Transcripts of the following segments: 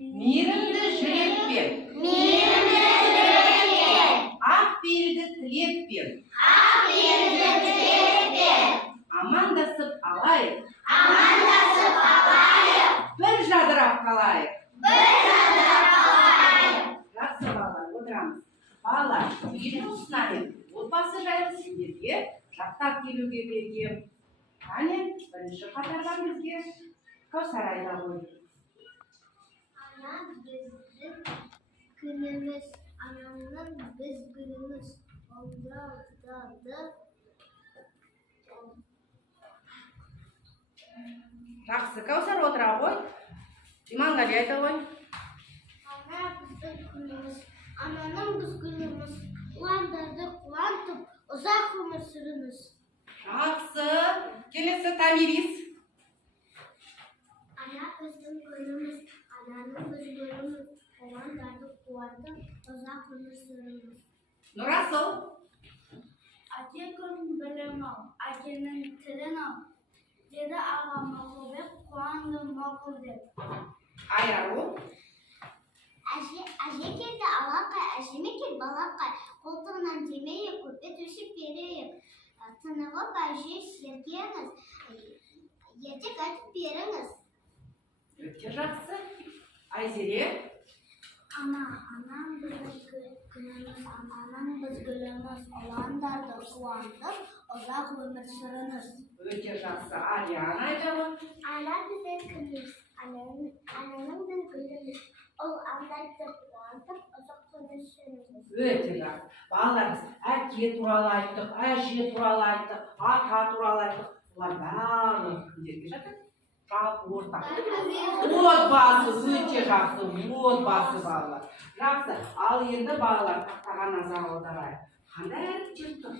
Мейірімді жүрекпен. Ақ пейілді тілекпен. Амандасып алайық. Бір жадырап қалайық. Жақсы балалар, отырамыз. Балалар, үйдің ұсынайық. Отбасы жайлы сіздерге жаттап келуге бергем. Әне, бірінші қатардан бізге Кәусар айта ғой. Ана біздің күніміз, ананың біз күніміз. Жақсы, Кәусар отыра ғой. Иманғали айта ғой. Ана біздің күніміз, ананың біз күніміз. Ұландарды қуантып, ұзақ өмір сүріңіз. Жақсы, келесі Тамирис. Ана біздің күніміз, ананың біз күніміз. Ұландарды қуантып, ұзақ өмір сүріңіз. Нұрасыл. Әке күнін білім ал, әкенің тілін ал. Деді ағам мақұл деп, қуандым мақұл деп. Айару. Әже келді алақай, әжеме кел балақай. Қолтығынан демейік, көпе төсіп берейік. Тынығып әже сергеңіз, ертек айтып беріңіз. Өте жақсы. Айзере. Ананың біз күніміз, ананың біз гүліміз. Ұландарды қуантып, ұзақ өмір сүріңіз. Өте жақсы. Ариана айта ғой. Ана біздің күніміз, ананың біз гүліміз. Ұландарды қуантып, ұзақ өмір сүріңіз. Өте жақсы. Балалар, біз әке туралы айттық, әже туралы айттық, ата туралы айттық. Олар барлығы кімдерге жатады? Жалпы ортақ. Отбасы, өте жақсы. Отбасы балалар. Жақсы. Ал енді балалар тақтаға назар аударайық. Қандай әріптер тұр?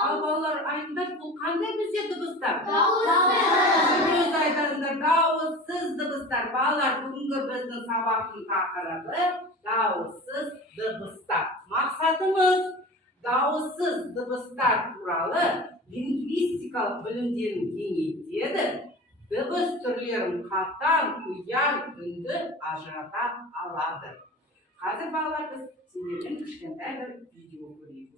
Ал балалар айтыңдар, бұл қандай бізде дыбыстар? Сөз айтыңдар, дауыссыз дыбыстар. Балалар, бүгінгі біздің сабақтың тақырыбы дауыссыз дыбыстар. Мақсатымыз дауыссыз дыбыстар туралы лингвистикалық білімдерін кеңейтеді. Дыбыс түрлерін қатаң, ұяң, үнді ажырата алады. Қазір балалар, біз сендерден кішкентай бір видео көрейік.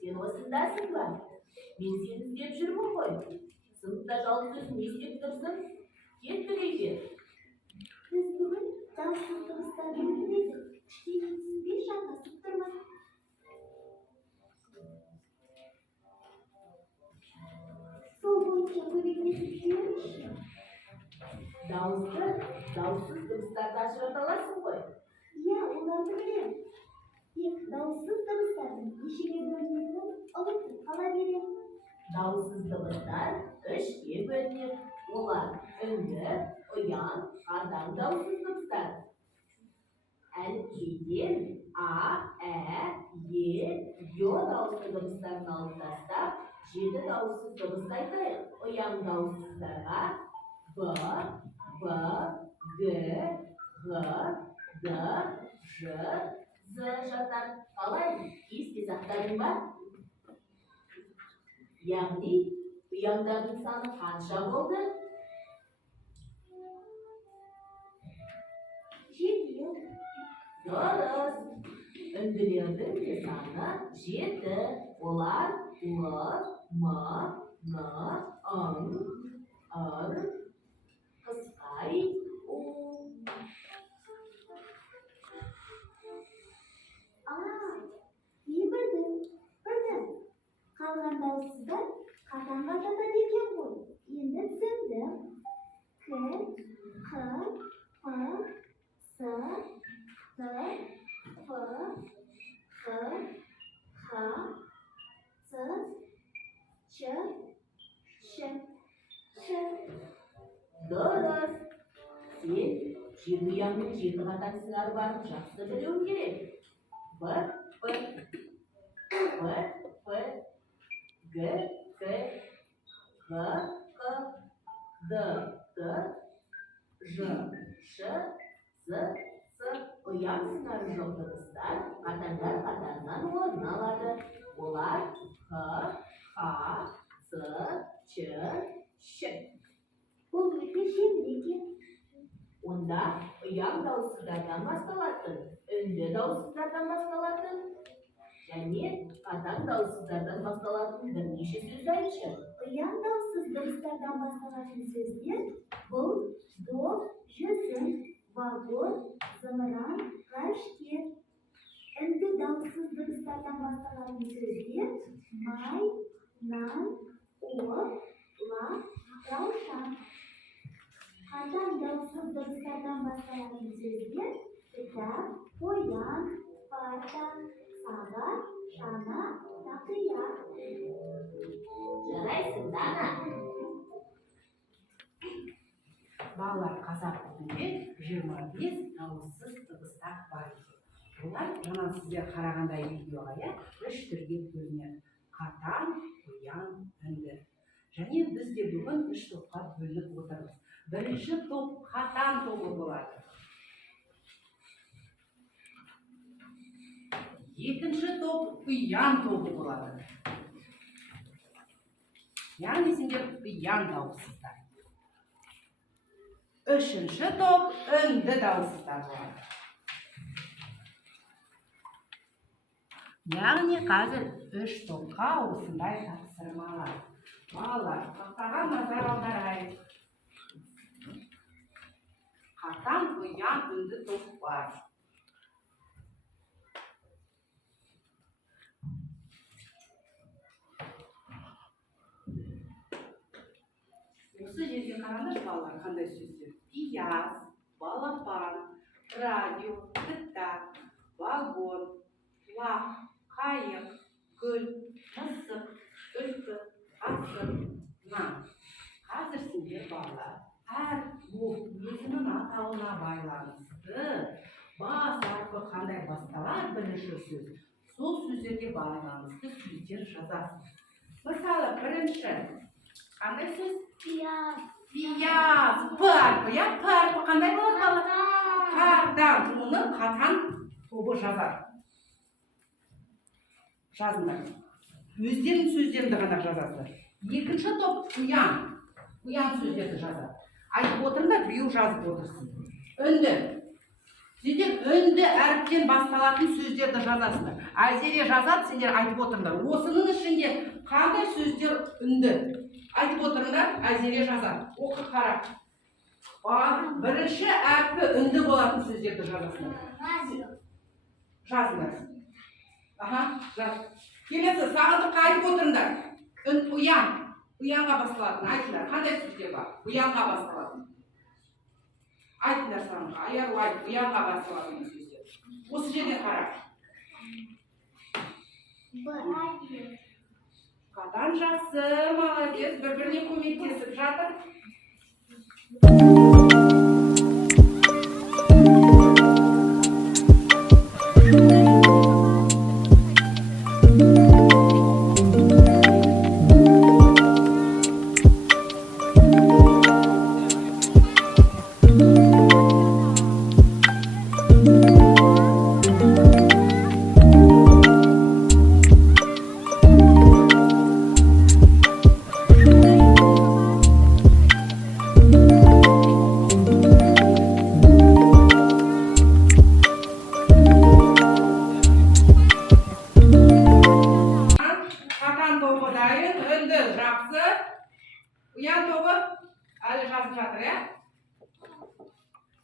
Сен осындасың ба? Мен сені іздеп жүрмін ғой. Сыныпта жалғыз өзің не істеп тұрсың? Кет бірейге. Біз бүгін дауыссыз дыбыстарды үйренедік. Кішкене түсінбей жанасып тұрмыз. Сол бойынша көмектесіп жүріңізші. Дауыссыз дыбыстарды ажырата аласың ғой. Иә, оларды білем. Тек дауыссыз дыбыстардың нешеге бөлінетінін ұмытып қала берем. Дауыссыз дыбыстар үшке бөлінеді. Олар үнді, ұяң, қатаң дауыссыз дыбыстар. Әліпбиден А, Ә, Е, Ё дауысты дыбыстарын алып тастап, 7 дауыссыз дыбыс айтайық. Ұяң дауыссыздарға Б, Б, Г, Г, Д, Ж, З жатар. Қалай? Есте сақтадың ба? Яғни, ұяңдардың саны қанша болды? 7. Дұрыс. Үнділердің де саны 7. Олар Л, М, Н, Ң, Р, қысқа И, У. Не білдім? Қалған дауыссыздар қатаңға жатады екен ғой. Енді түсіндім. К, Қ, П, С, Т, Ф, Х, Х, Ц, Ç, ş, ş. Dürüst. Sen şimdi uyanmış yedi katansılar var. Жақсы білуің керек. Bir, G, K, G, K, D, J, Ş, Z, S. Uyan sınırı жоқ dürüstler қатандар қатарынан орын алады. Олар H, H, Z, Ç, Ş. Bu öte şimdi. Онда ұяң дауыссыздардан басталатын, үнді дауыссыздардан басталатын, және қатаң дауыссыздардан басталатын бірнеше сөз айтшы. Uyan dağsız dırıslardan başlayan sözler bu, do, jüzün, vagon, zımıran, kaşkir. Indi dağsız dırıslardan başlayan sözler may, nan, o, la, ravşan. Katan dağsız dırıslardan başlayan sözler kitap, boyan, parça, sağa, şana, takıya. Жарайсың, Дана. Балалар қазақ тілінде 25 дауыссыз дыбыстар бар екен. Олар жаңа сіздер қарағандай видеоға үш түрге бөлінеді. Қатаң, ұяң, үнді. Және біз де бүгін үш топқа бөлініп отырмыз. Бірінші топ қатаң тобы болады. Екінші топ ұяң тобы болады. Яғни сендер ұяң дауыссыздар. Үшінші топ үнді дауыссыздар болады. Яғни қазір үш топқа осындай тапсырмалар. Балалар, тақтаға назар аударайық. Қатаң, ұяң, үнді топ бар. Осы жерге қараңдар балалар, қандай сөздер? Пияз, балапан, радио, кітап, вагон, лақ, қайық, гүл, мысық, үлкі, асық, нан. Қазір сендер балалар, әр бұл өзінің атауына байланысты бас әрпі қандай басталар бірінші сөз. Сол сөздерге байланысты сөздер жазасыз. Мысалы, бірінші қандай сөз? Piyaz. Пияз, парпы, я парпы қандай болады балалар? Қардан, оны қатаң тобы жазар. Жазыңдар. Өздерінің сөздерінде ғана жазасыздар. Екінші топ ұяң. Ұяң сөздерді жазар. Айтып отырыңдар, біреу жазып отырсын. Үнді. Сендер үнді әріптен басталатын сөздерді жазасыңдар. Айзере жазады, сендер айтып отырыңдар. Осының ішінде қандай сөздер үнді? Айтып отырыңдар, Айзере жазады. Оқы қара. Бірінші әрпі үнді болатын сөздерді жазасыңдар. Жазыңдар. Аха, жаз. Келесі, сағындыққа айтып отырыңдар. Ұяң. Ұяңға басталатын. Айтыңдар, қандай сөздер бар? Ұяңға басталатын. Айтыңдар сағындыққа. Аяр айт, ұяңға басталатын сөздер. Осы жерде қара. Қатаң жақсы, молодец, бір-біріне көмектесіп жатыр. Ұяң тобы әлі жазып жатыр, ә?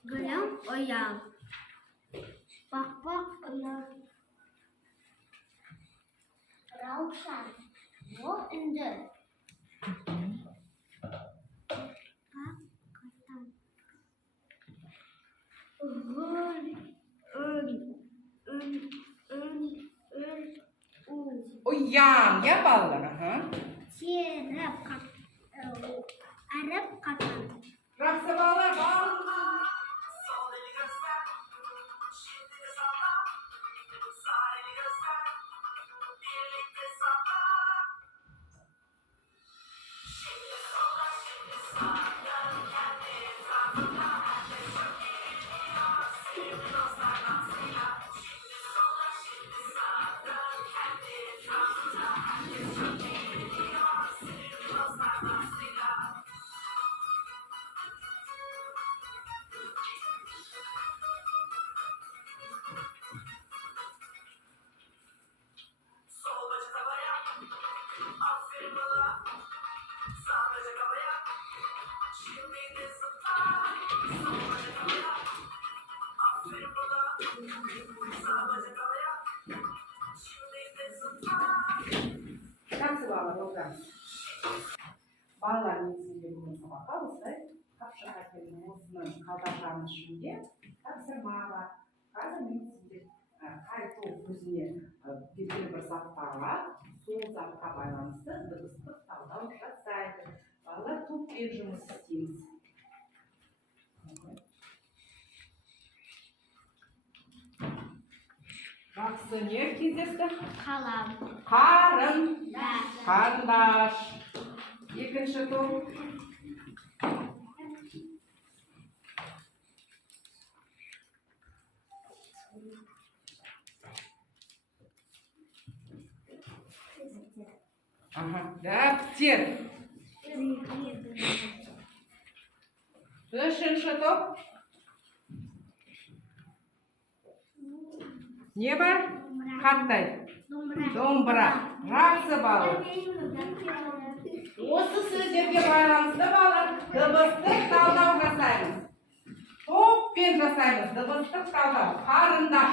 Gülüm uyan. Bak bak uyan. Ravşan. Bu ündü. Bak katan. Ұяң, я балалар, әріп қатан. Жақсы балалар, барлығы. Жақсы балалар, отырыңыз. Балалар негізінде бүгін сабаққа осылай қапшыға келген осыны қалдырғанымыз ішінде тапсырма бар. Қазір мен сізге қайту көзіне белгілі бір заттар бар. Сол затқа байланысты дыбыстық талдау жасайды. Балалар топпен жұмыс істейміз. Жақсы, не кездесті? Қалам. Қарын. Қарындаш. Екінші топ. Дәптер. Үшінші топ. Не бар? Қандай? Домбыра. Жақсы балалар. Осы сөздерге байланысты балалар дыбыстық талдау жасаймыз. Топпен жасаймыз дыбыстық талдау. Қарындаш.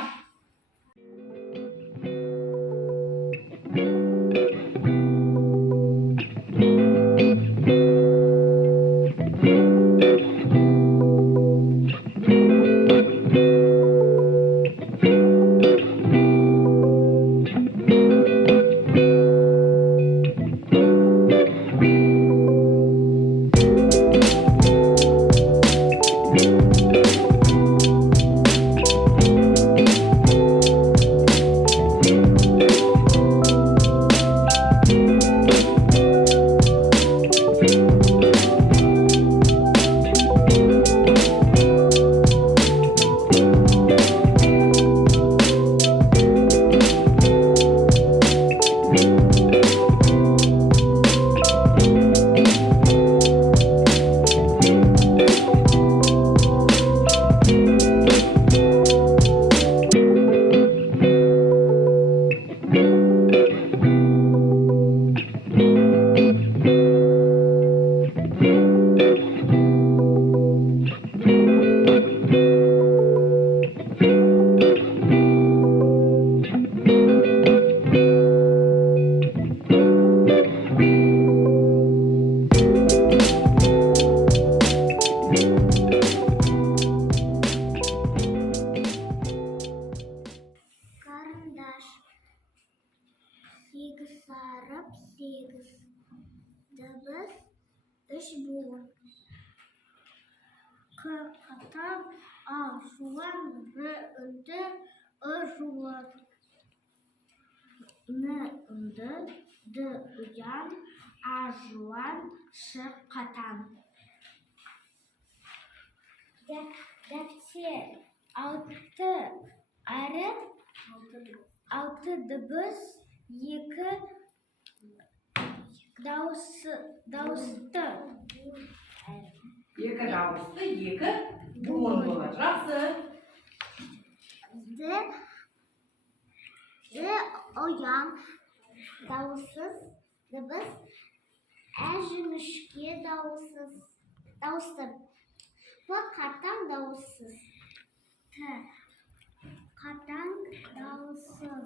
Қатан, ашулан, үнді, жуан. Үнді, ұян, ажуан, қатан. Дәптер, алты әріп, алты дыбыс, екі дауысты. Екі дауысты, екі буын болады. Жақсы. Оян, дауыссыз дыбыс, жіңішке дауысты. Қатаң дауыссыз. Қатаң дауыссыз.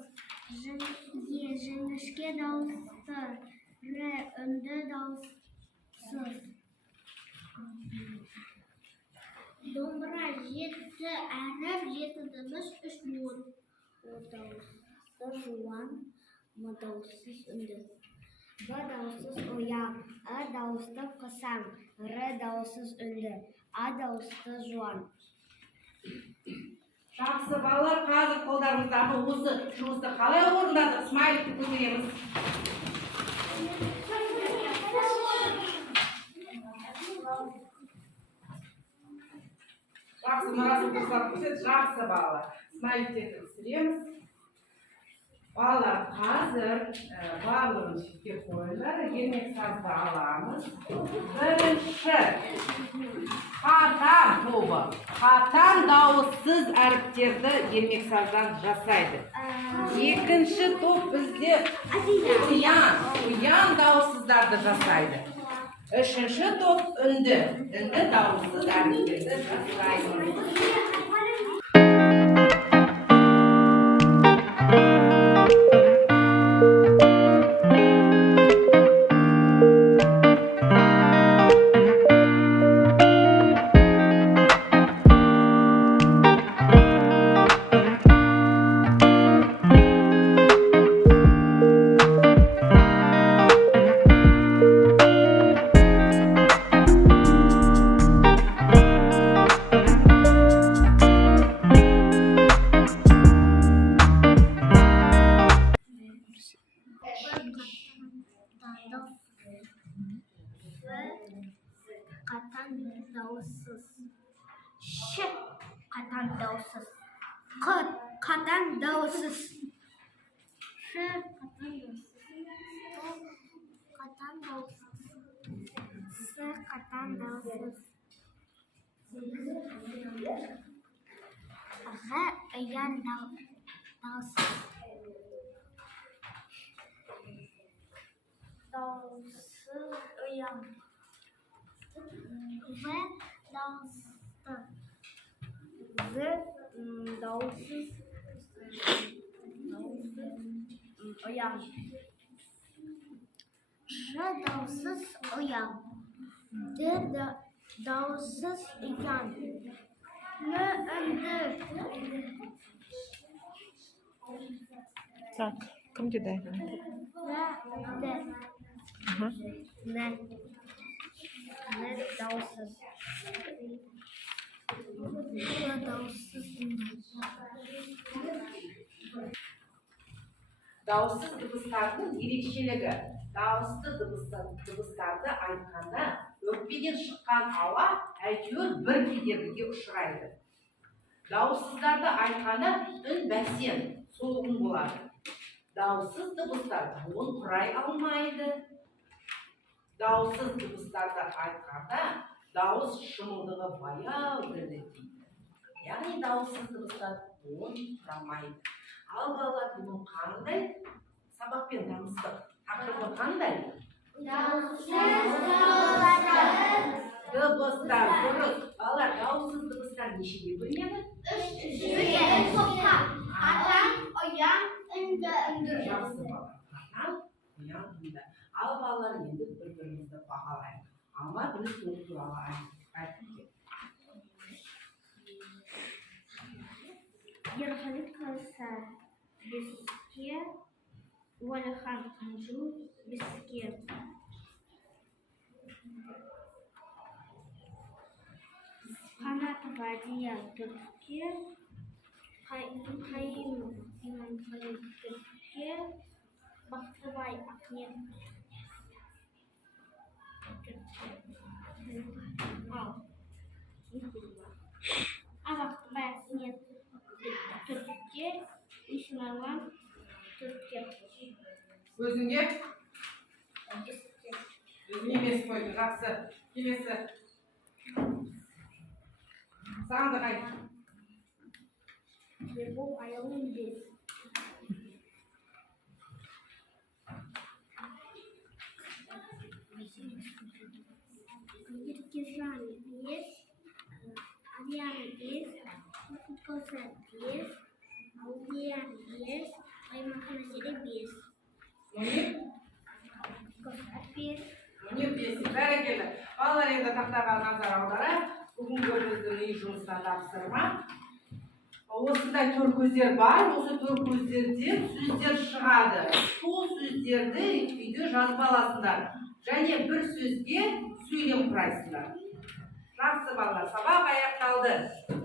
Жіңішке дауысты. Үнді дауыссыз. Домбыра, жеті әріп, жеті дыбыс, үш буын. Дауысты, жуан, дауыссыз, үнді. B dауыссыз оян, I дауысты қысаң, R дауыссыз үнді, A дауысты жуан. Жақсы балалар, қазір қолдарыңыздағы осы жұмысты қалай орындадық? Смайликті көтереміз. Жақсы, мынасын қосылап көрсет. Жақсы балалар. Смайликтерді түсіреміз. Балалар, қазір барлығын шетке қойыңдар. Ермек сазды аламыз. Бірінші қатан тобы. Қатан дауыссыз әріптерді ермек саздан жасайды. Екінші топ бізде ұян дауыссыздарды жасайды. Үшінші топ үнді дауыссыз әріптерді жасайды. Қатан дауыссыз. Ш қатан дауыссыз. Қ қатан дауыссыз. Ш қатан дауыссыз. С қатан дауыссыз. Ғ ұян дауыссыз. Дауыссыз ұян. В дауысты. З дауыссыз ұян. Ш дауыссыз ұян. Д дауыссыз ұян. Н үнді. Так, кімде дай? Р үнді. Н дауыссыз. Дауыссыз үнді. Дауыссыз дыбыстардың ерекшелігі. Дауысты дыбыстарды айтқанда өкпеден шыққан ауа әйтеуір бір кедергіге ұшырайды. Дауыссыздарды айтқанда үн бәсең, солғын болады. Дауыссыз дыбыстар буын құрай алмайды. Дауыссыз дыбыстарды айтқанда дауыс шымылдығы баяу дірілдейді. Яғни дауыссыз дыбыстар буын құрамайды. Ал балалар, бұның қандай сабақпен таныстық? Тақырыбы қандай? Дыбыстар. Дұрыс. Балалар, дауыссыз дыбыстар нешеге бөлінеді? Қатан, ұян, үнді. Жақсы балалар. Қатан, ұян, үнді. Ал балалар, енді бір-бірімізді бағалайық. Алма бірі сол туралы айтып кет. Ерғали қалса беске, Уәліхан қанжу беске. Қанат Вадия түртке, Қайым Иманқали түртке, Бақтыбай Ақниет түртке. Бақтыбай Ақниет түртке, Исмайлан түртке. Өзіңе? Өзіңе емес қойды. Жақсы. Келесі. Сағынды қай? Бұл айылын бес. Еркежан бес, Ариан бес, Коса бес, Аудиян бес, Аймақанасері бес. Коса бес. Міне бесі. Бәрекелді. Балалар енді тақтаға назар аударайық. Бүгінгі біздің үй жұмысына тапсырма. осындай төр көздер бар. Осы төр көздерден сөздер шығады. Сол сөздерді үйде жазып аласыңдар. Және бір сөзге сөйлем құрайсыңдар. Жақсы балалар, сабақ аяқталды.